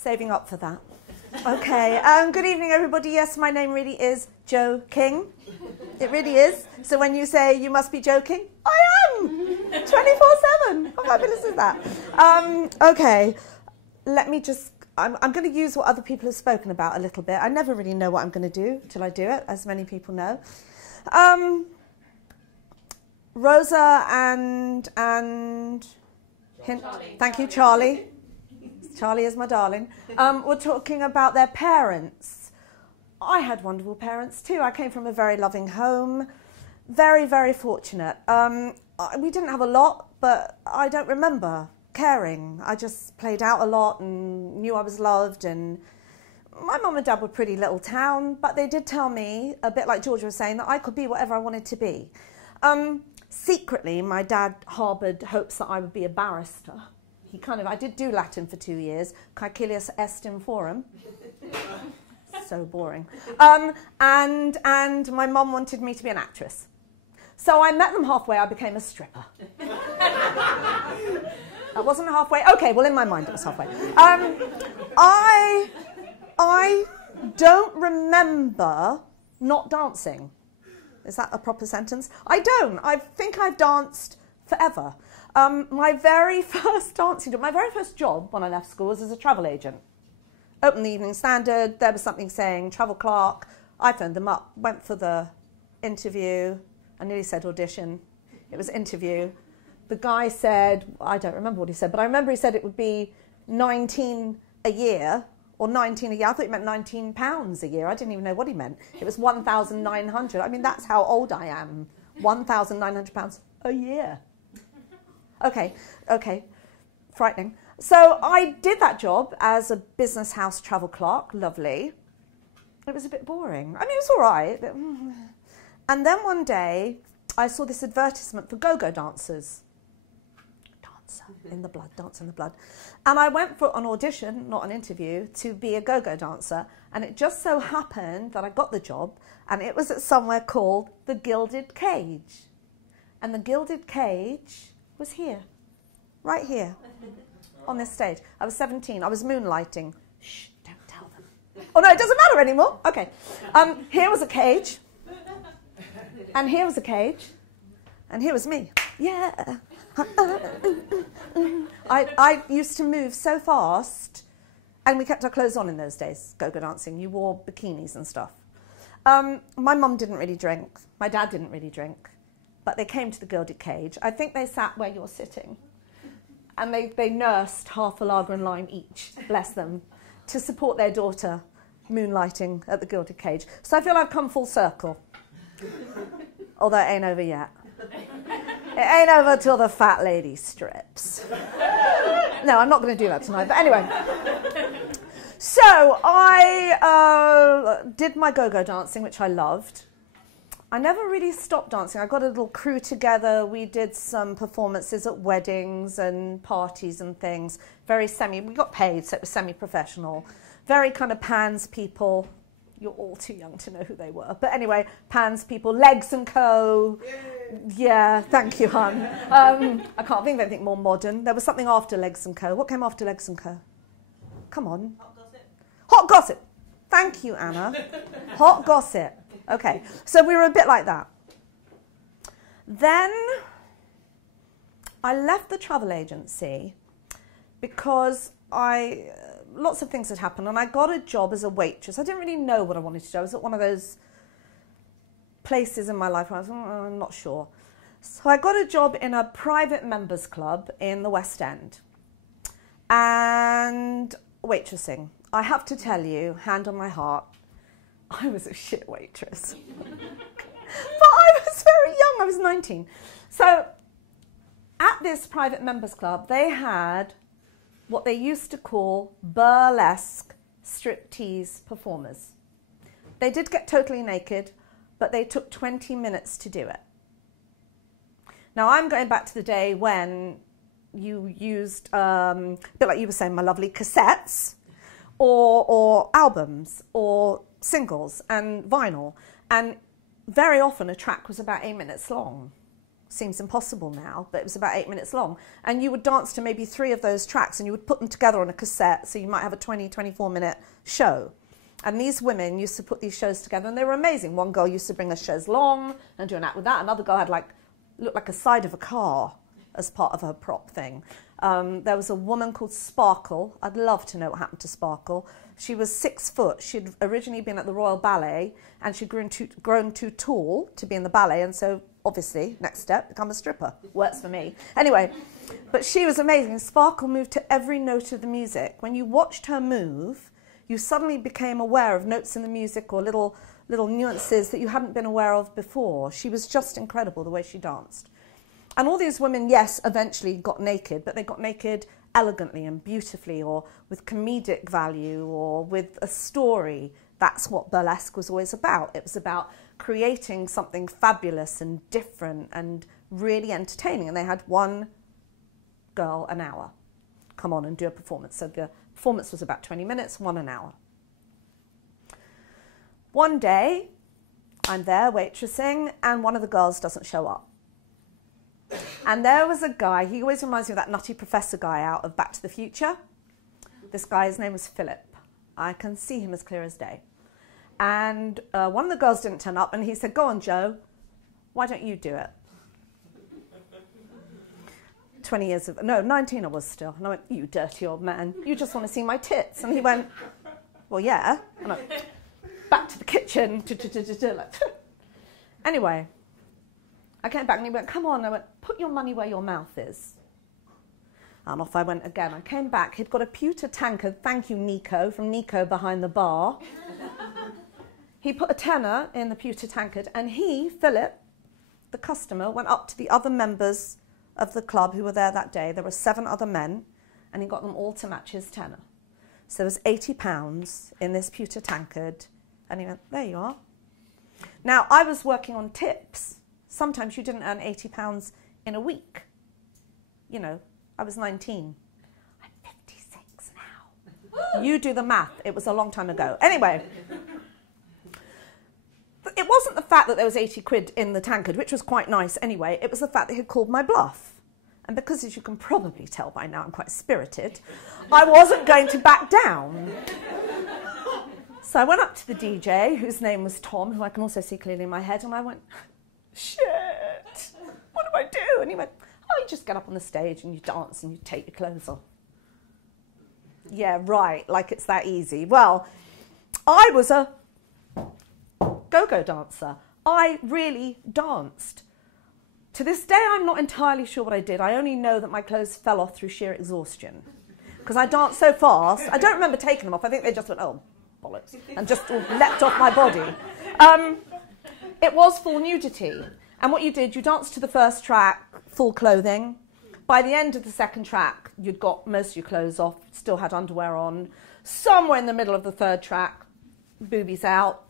saving up for that. Okay, good evening everybody. Yes, my name really is Jo King. It really is. So when you say you must be joking, I am! 24/7. How fabulous is that? Okay, let me just, I'm going to use what other people have spoken about a little bit. I never really know what I'm going to do till I do it, as many people know. Rosa and thank you, Charlie. Charlie is my darling. We're talking about their parents. I had wonderful parents too. I came from a very loving home. Very, very fortunate. We didn't have a lot, but I don't remember caring. I just played out a lot and knew I was loved. And my mum and dad were pretty little town, but they did tell me, a bit like Georgia was saying, that I could be whatever I wanted to be. Secretly, my dad harboured hopes that I would be a barrister. I did do Latin for 2 years, caecilius est in forum. So boring. And my mum wanted me to be an actress. So I met them halfway, I became a stripper. That wasn't halfway. Okay, well in my mind it was halfway. I don't remember not dancing. Is that a proper sentence? I don't. I think I've danced forever. My very first job when I left school was as a travel agent. Opened the Evening Standard, there was something saying travel clerk. I phoned them up, went for the interview. I nearly said audition. It was interview. The guy said, I don't remember what he said, but I remember he said it would be 19 a year, or 19 a year. I thought he meant £19 a year. I didn't even know what he meant. It was 1,900. I mean, that's how old I am. £1,900 a year. Okay, frightening. So I did that job as a business house travel clerk, lovely. It was a bit boring. I mean, it was all right. But, and then one day, I saw this advertisement for go-go dancers. Dancer in the blood. And I went for an audition, not an interview, to be a go-go dancer. And it just so happened that I got the job, and it was at somewhere called the Gilded Cage. And the Gilded Cage was here, right here, on this stage. I was 17. I was moonlighting. Shh, don't tell them. Oh, no, it doesn't matter anymore. Okay. Here was a cage. And here was a cage. And here was me. Yeah. I used to move so fast. And we kept our clothes on in those days, go-go dancing. You wore bikinis and stuff. My mum didn't really drink. My dad didn't really drink. But they came to the Gilded Cage. I think they sat where you're sitting. And they nursed half a lager and lime each, bless them, to support their daughter moonlighting at the Gilded Cage. So I feel I've come full circle. Although it ain't over yet. It ain't over till the fat lady strips. No, I'm not going to do that tonight. But anyway. So I did my go-go dancing, which I loved. I never really stopped dancing. I got a little crew together. We did some performances at weddings and parties and things. We got paid, so it was semi-professional. Very kind of Pans people. You're all too young to know who they were. But anyway, Pans people, Legs & Co. Yeah, thank you, hon. I can't think of anything more modern. There was something after Legs & Co. What came after Legs & Co? Come on. Hot Gossip. Hot Gossip. Thank you, Anna. Hot Gossip. Okay, so we were a bit like that. Then I left the travel agency because lots of things had happened, and I got a job as a waitress. I didn't really know what I wanted to do. I was at one of those places in my life where I was, I'm not sure. So I got a job in a private members club in the West End. And waitressing. I have to tell you, hand on my heart, I was a shit waitress. But I was very young, I was 19. So at this private members club, they had what they used to call burlesque striptease performers. They did get totally naked, but they took 20 minutes to do it. Now I'm going back to the day when you used, a bit like you were saying, my lovely, cassettes, or albums, or singles and vinyl, and very often a track was about 8 minutes long. seems impossible now, but it was about 8 minutes long. And you would dance to maybe 3 of those tracks and you would put them together on a cassette, so you might have a 20, 24-minute show. And these women used to put these shows together and they were amazing. One girl used to bring a chaise longue and do an act with that. Another girl had looked like a side of a car as part of her prop thing. There was a woman called Sparkle. I'd love to know what happened to Sparkle. She was 6 foot. She'd originally been at the Royal Ballet and she'd grown too tall to be in the ballet, and so obviously, next step, become a stripper. Works for me. Anyway, but she was amazing. Sparkle moved to every note of the music. When you watched her move, you suddenly became aware of notes in the music or little nuances that you hadn't been aware of before. She was just incredible the way she danced. And all these women, yes, eventually got naked, but they got naked elegantly and beautifully, or with comedic value, or with a story. That's what burlesque was always about. It was about creating something fabulous and different and really entertaining. And they had one girl an hour come on and do a performance. So the performance was about 20 minutes, one an hour. One day, I'm there waitressing, and one of the girls doesn't show up. And there was a guy, he always reminds me of that nutty professor guy out of Back to the Future. This guy, his name was Philip. I can see him as clear as day. And one of the girls didn't turn up, and he said, "Go on, Joe, why don't you do it?" 20 years of, no, 19 I was still. And I went, "You dirty old man, you just want to see my tits." And he went, "Well, yeah." And I went, back to the kitchen. Anyway, I came back and he went, "Come on." I went, "Put your money where your mouth is." And off I went again. I came back, he'd got a pewter tankard, thank you Nico, from Nico behind the bar. He put a tenner in the pewter tankard, and he, Philip, the customer, went up to the other members of the club who were there that day. There were 7 other men, and he got them all to match his tenner. So there was £80 in this pewter tankard, and he went, "There you are." Now, I was working on tips. Sometimes you didn't earn £80 in a week. You know, I was 19. I'm 56 now. You do the math. It was a long time ago. Anyway, it wasn't the fact that there was 80 quid in the tankard, which was quite nice anyway. It was the fact that he'd called my bluff. And because, as you can probably tell by now, I'm quite spirited, I wasn't going to back down. So I went up to the DJ, whose name was Tom, who I can also see clearly in my head, and I went, "Shit, what do I do?" And he went, "Oh, you just get up on the stage and you dance and you take your clothes off." Yeah, right, like it's that easy. Well, I was a go-go dancer. I really danced. To this day, I'm not entirely sure what I did. I only know that my clothes fell off through sheer exhaustion, because I danced so fast. I don't remember taking them off. I think they just went, "Oh, bollocks," and just leapt off my body. It was full nudity. And what you did, you danced to the first track, full clothing. By the end of the second track, you'd got most of your clothes off, still had underwear on. Somewhere in the middle of the third track, boobies out.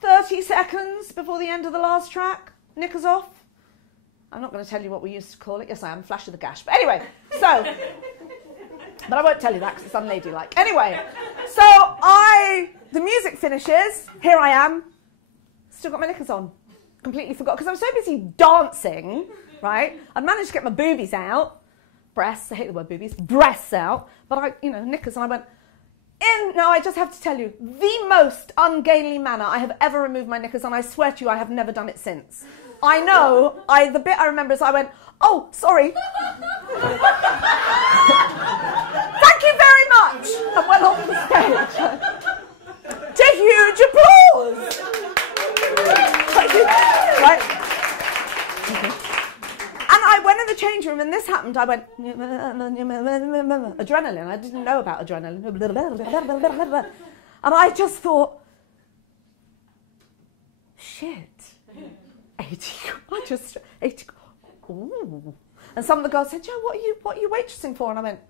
30 seconds before the end of the last track, knickers off. I'm not going to tell you what we used to call it. Yes, I am, flash of the gash. But anyway, so, but I won't tell you that because it's unladylike. Anyway, so the music finishes, here I am, still got my knickers on. Completely forgot, because I was so busy dancing, right? I'd managed to get my boobies out, breasts, I hate the word boobies, breasts out, but knickers, and I went, now I just have to tell you, the most ungainly manner I have ever removed my knickers, and I swear to you, I have never done it since. I know, the bit I remember is I went, "Oh, sorry." "Thank you very much," and went off the stage. To huge applause. Right? And I went in the change room and this happened. I went, adrenaline. I didn't know about adrenaline. And I just thought, shit, 80, ooh. And some of the girls said, "Joe, what are you waitressing for?" And I went,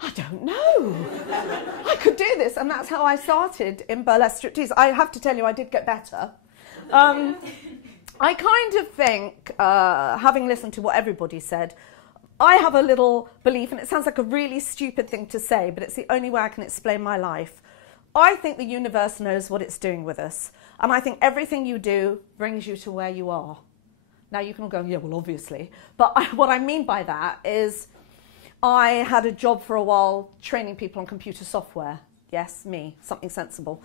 "I don't know. I could do this." And that's how I started in burlesque striptease. I have to tell you, I did get better. I kind of think, having listened to what everybody said, I have a little belief, and it sounds like a really stupid thing to say, but it's the only way I can explain my life. I think the universe knows what it's doing with us. And I think everything you do brings you to where you are. Now you can all go, yeah, well, obviously. But what I mean by that is I had a job for a while training people on computer software. Yes, me, something sensible.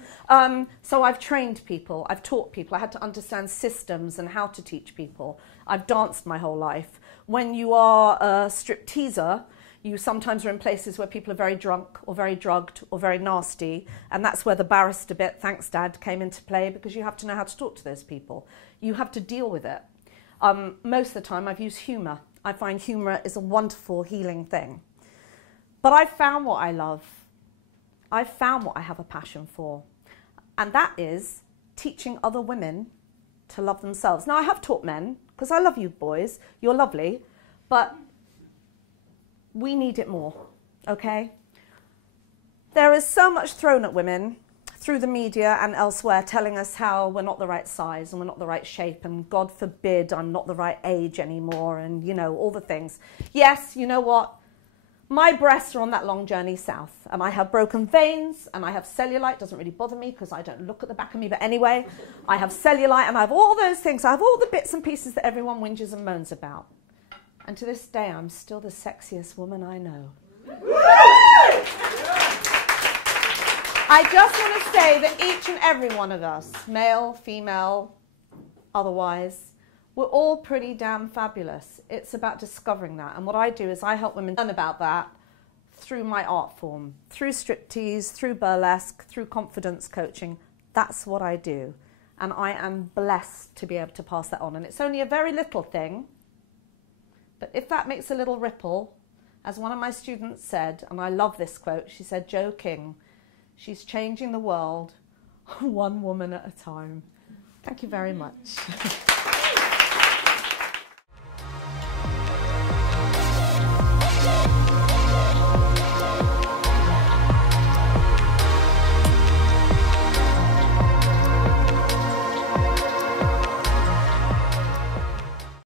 So I've trained people, I've taught people, I had to understand systems and how to teach people. I've danced my whole life. When you are a stripteaser, you sometimes are in places where people are very drunk or very drugged or very nasty, and that's where the barrister bit, thanks Dad, came into play, because you have to know how to talk to those people. You have to deal with it. Most of the time I've used humour. I find humour is a wonderful healing thing. But I've found what I love. I've found what I have a passion for, and that is teaching other women to love themselves. Now, I have taught men, because I love you boys, you're lovely, but we need it more, okay? There is so much thrown at women through the media and elsewhere, telling us how we're not the right size and we're not the right shape, and God forbid I'm not the right age anymore, and, you know, all the things. Yes, you know what? My breasts are on that long journey south, and I have broken veins, and I have cellulite. Doesn't really bother me because I don't look at the back of me, but anyway, I have cellulite, and I have all those things. I have all the bits and pieces that everyone whinges and moans about. And to this day, I'm still the sexiest woman I know. I just want to say that each and every one of us, male, female, otherwise, we're all pretty damn fabulous. It's about discovering that. And what I do is I help women learn about that through my art form, through striptease, through burlesque, through confidence coaching. That's what I do. And I am blessed to be able to pass that on. And it's only a very little thing, but if that makes a little ripple, as one of my students said, and I love this quote, she said, Jo King, she's changing the world one woman at a time. Thank you very much.